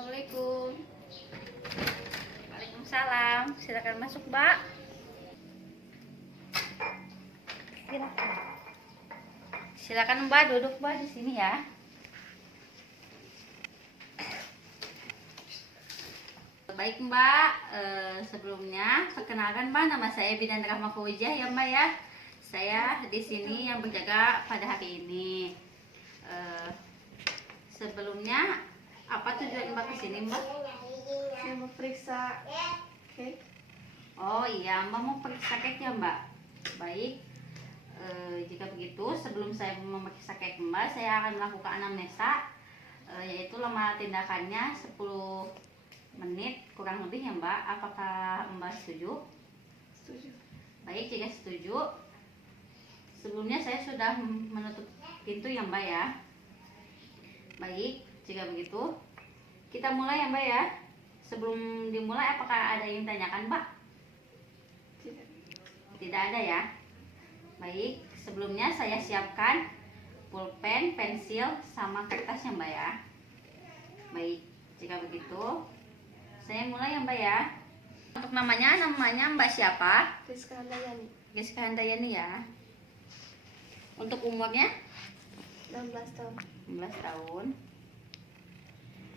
Assalamualaikum. Waalaikumsalam. Silakan masuk, Mbak. Silakan. Silakan Mbak, duduk Mbak di sini ya. Baik Mbak, sebelumnya perkenalkan Mbak, nama saya Bidan Rahma Fauzia ya Mbak ya. Saya di sini yang berjaga pada hari ini. Sebelumnya apa tujuan Mbak kesini Mbak? Saya mau periksa cake. Oh iya, Mbak mau periksa cake ya Mbak. Baik, jika begitu sebelum saya memeriksa cake Mbak, saya akan melakukan anamnesa, yaitu lama tindakannya 10 menit kurang lebih ya Mbak. Apakah Mbak setuju? Setuju. Baik, jika setuju, sebelumnya saya sudah menutup pintu ya Mbak ya. Baik, jika begitu kita mulai ya Mbak ya. Sebelum dimulai, apakah ada yang tanyakan Mbak? Tidak. Tidak ada ya. Baik, sebelumnya saya siapkan pulpen, pensil, sama kertasnya Mbak ya. Baik, jika begitu saya mulai ya Mbak ya. Untuk namanya Mbak siapa? Rizka Handayani. Rizka Handayani ya. Untuk umurnya 16 tahun. 16 tahun.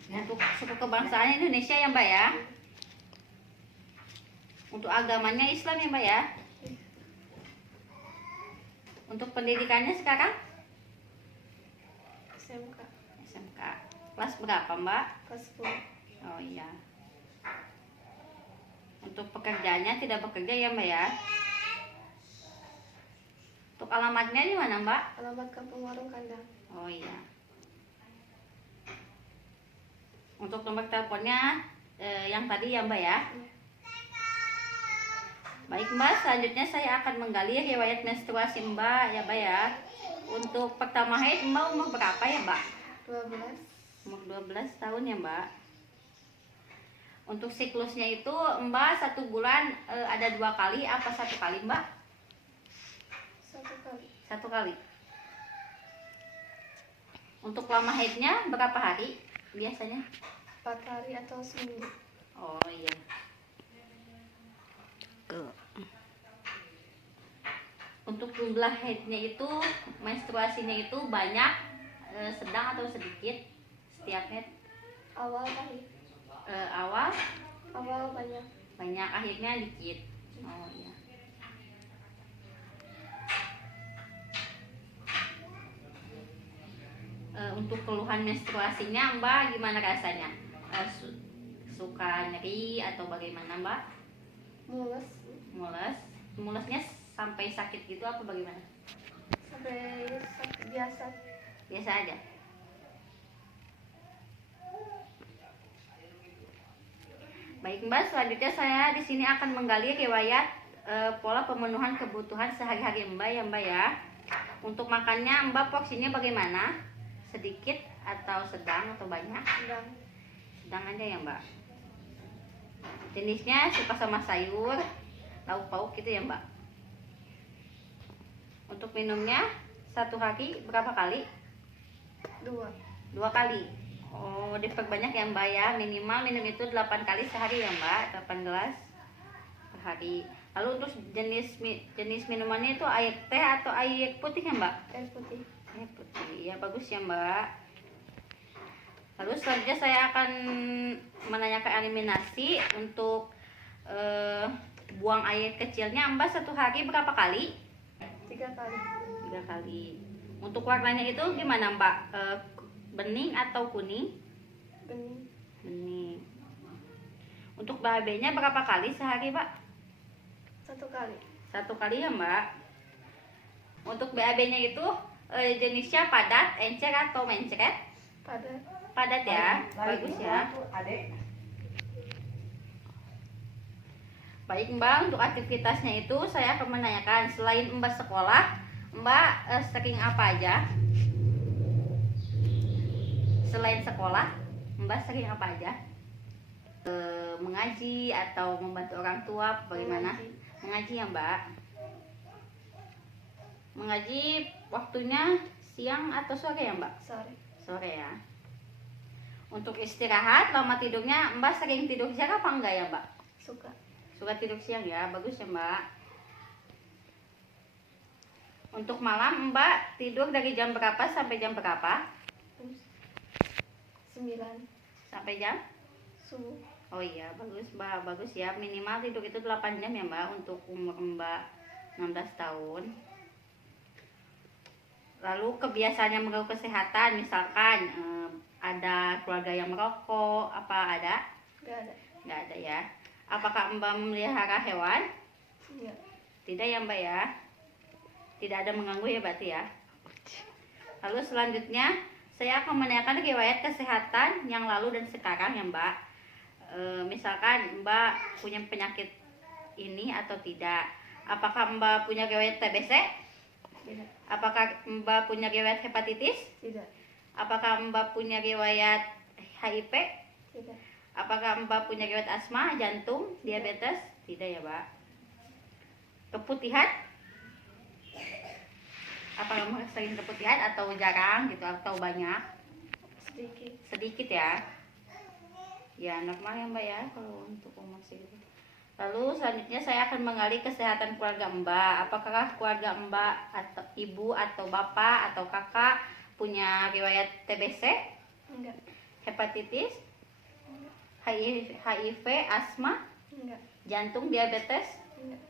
Untuk suku kebangsaan Indonesia ya Mbak ya. Untuk agamanya Islam ya Mbak ya. Untuk pendidikannya sekarang SMK. SMK. Kelas berapa Mbak? Kelas 10. Oh iya. Untuk pekerjaannya tidak bekerja ya Mbak ya. Untuk alamatnya di mana Mbak? Alamat Kampung Warung Kandang. Oh iya. Untuk nomor teleponnya yang tadi ya Mbak ya. Iya. Baik Mbak, selanjutnya saya akan menggali riwayat menstruasi Mbak ya Mbak ya. Untuk pertama haid Mbak umur berapa ya Mbak? 12. Umur 12 tahun ya Mbak. Untuk siklusnya itu Mbak 1 bulan ada 2 kali apa 1 kali Mbak? 1 kali. 1 kali. Untuk lama haidnya berapa hari biasanya? 4 hari atau seminggu. Oh iya. Untuk jumlah haidnya itu, menstruasinya itu banyak, sedang atau sedikit setiap haid? Awal kali. Awal banyak. banyak, akhirnya dikit. Oh iya. Untuk keluhan menstruasinya Mbak gimana rasanya? Suka nyeri atau bagaimana Mbak? Mules. Mulesnya sampai sakit gitu apa bagaimana? Sampai biasa. Biasa aja. Baik Mbak, selanjutnya saya di sini akan menggali riwayat pola pemenuhan kebutuhan sehari-hari Mbak ya Mbak ya. Untuk makannya Mbak porsinya bagaimana? Sedikit atau sedang atau banyak? Sedang. Sedang aja ya Mbak. Jenisnya suka sama sayur, lauk pauk gitu ya Mbak. Untuk minumnya 1 hari berapa kali? 2. 2 kali. Oh, diperbanyak ya Mbak ya. Minimal minum itu 8 kali sehari ya Mbak. 8 gelas per hari. Lalu untuk jenis minumannya itu air teh atau air putih ya Mbak? Air putih. Air putih. Ya bagus ya Mbak. Lalu selanjutnya saya akan menanyakan eliminasi. Untuk buang air kecilnya Mbak 1 hari berapa kali? 3 kali. 3 kali. Untuk warnanya itu gimana Mbak? Bening atau kuning? Bening. Bening. Untuk BAB-nya berapa kali sehari Mbak? 1 kali. 1 kali ya Mbak. Untuk BAB-nya itu jenisnya padat, encer atau mencret? Padat. Padat ya, bagus ya. Baik Mbak, untuk aktivitasnya itu saya akan menanyakan, selain Mbak sekolah, Mbak sering apa aja? Selain sekolah, Mbak sering apa aja? Mengaji atau membantu orang tua, bagaimana? Mengaji ya Mbak. Mengaji waktunya siang atau sore ya Mbak? Sore. Sore ya. Untuk istirahat, lama tidurnya Mbak sering tidur siang apa enggak ya Mbak? Suka. Suka tidur siang ya, bagus ya Mbak. Untuk malam Mbak tidur dari jam berapa sampai jam berapa? 9 Sampai jam? subuh. Oh iya, bagus Mbak, bagus ya. Minimal tidur itu 8 jam ya Mbak untuk umur Mbak 16 tahun. Lalu kebiasaan yang mengganggu kesehatan, misalkan ada keluarga yang merokok, apa ada? Gak ada. Nggak ada ya. Apakah Mbak memelihara hewan? Iya. Tidak ya Mbak ya. Tidak ada mengganggu ya berarti ya. Lalu selanjutnya saya akan menanyakan riwayat kesehatan yang lalu dan sekarang ya Mbak. Misalkan Mbak punya penyakit ini atau tidak. Apakah Mbak punya riwayat TBC? Tidak. Apakah Mbak punya riwayat hepatitis? Tidak. Apakah Mbak punya riwayat HIV? Tidak. Apakah Mbak punya riwayat asma, jantung, diabetes? Tidak ya Mbak. Keputihan? Apakah Mbak sering keputihan atau jarang gitu atau banyak? Sedikit. Sedikit ya. Ya normal ya Mbak ya kalau untuk umur segitu. Lalu selanjutnya saya akan menggali kesehatan keluarga Mbak. Apakah keluarga Mbak atau ibu atau bapak atau kakak punya riwayat TBC, Enggak. hepatitis, HIV, asma, Enggak. jantung, diabetes? Enggak.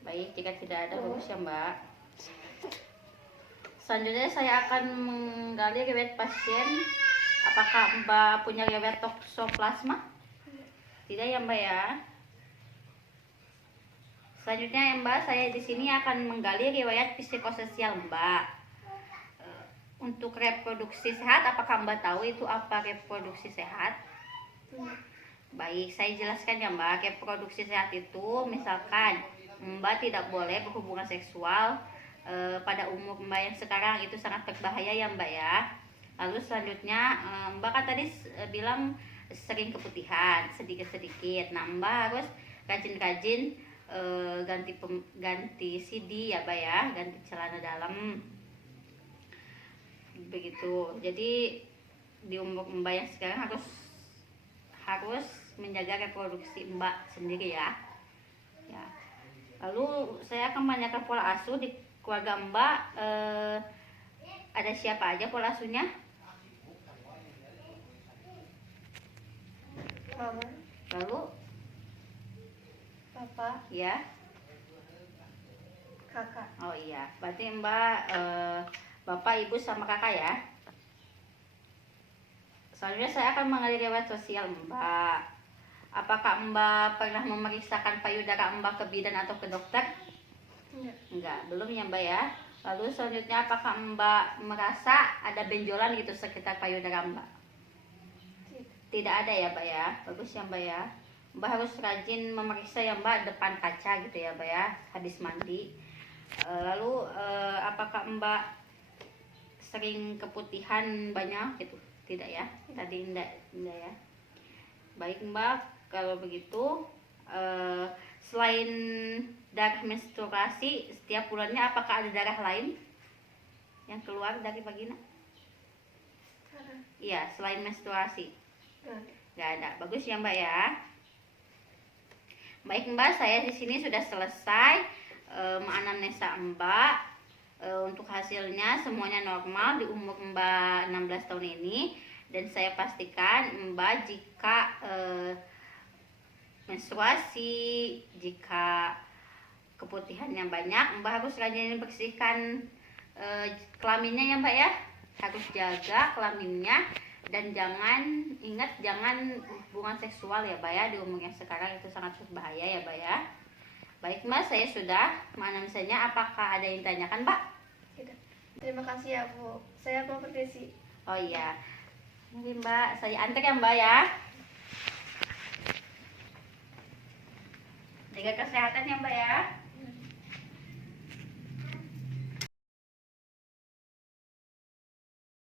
Baik, jika tidak ada bagus ya Mbak. Selanjutnya saya akan menggali riwayat pasien. Apakah Mbak punya riwayat toksoplasma? Tidak ya Mbak ya. Selanjutnya ya Mbak, saya di sini akan menggali riwayat psikososial Mbak. Untuk reproduksi sehat, apakah Mbak tahu itu apa reproduksi sehat? Enggak. Baik, saya jelaskan ya Mbak. Reproduksi sehat itu misalkan Mbak tidak boleh berhubungan seksual pada umur Mbak yang sekarang, itu sangat berbahaya ya Mbak ya. Lalu selanjutnya Mbak kan tadi bilang sering keputihan sedikit-sedikit. Nah Mbak harus rajin-rajin ganti CD ya Mbak ya, ganti celana dalam begitu. Jadi di umur Mbak yang sekarang harus menjaga reproduksi Mbak sendiri ya. Ya. Lalu saya akan menanyakan pola asuh di keluarga Mbak. Ada siapa aja pola asuhnya? Mama, Lalu papa, ya. kakak. Oh iya, berarti Mbak bapak, ibu sama kakak ya. Selanjutnya saya akan mengalir riwayat sosial Mbak. Apakah Mbak pernah memeriksakan payudara Mbak ke bidan atau ke dokter? Enggak. Enggak, belum ya Mbak ya. Lalu selanjutnya apakah Mbak merasa ada benjolan gitu sekitar payudara Mbak? Tidak ada ya Mbak ya. Bagus ya Mbak ya. Mbak harus rajin memeriksa ya Mbak depan kaca gitu ya Mbak ya, habis mandi. Lalu apakah Mbak sering keputihan banyak gitu? Tidak ya. Tadi enggak ya. Baik Mbak, kalau begitu selain darah menstruasi setiap bulannya, apakah ada darah lain yang keluar dari vagina? Karena Iya, selain menstruasi. enggak ada. Nggak ada. Bagus ya Mbak ya. Baik Mbak, saya di sini sudah selesai menganamnesa Mbak. Untuk hasilnya semuanya normal di umur Mbak 16 tahun ini, dan saya pastikan Mbak jika menstruasi, jika keputihannya banyak, Mbak harus rajin bersihkan kelaminnya ya Mbak ya. Harus jaga kelaminnya, dan jangan hubungan seksual ya Mbak ya di umur yang sekarang, itu sangat berbahaya ya Mbak ya. Baik Mbak, saya sudah menganamnesanya. Apakah ada yang ditanyakan Mbak? Tidak. Terima kasih ya Bu. Saya mau permisi. Oh iya, ini Mbak, saya antar ya Mbak ya. Jaga kesehatan ya Mbak ya.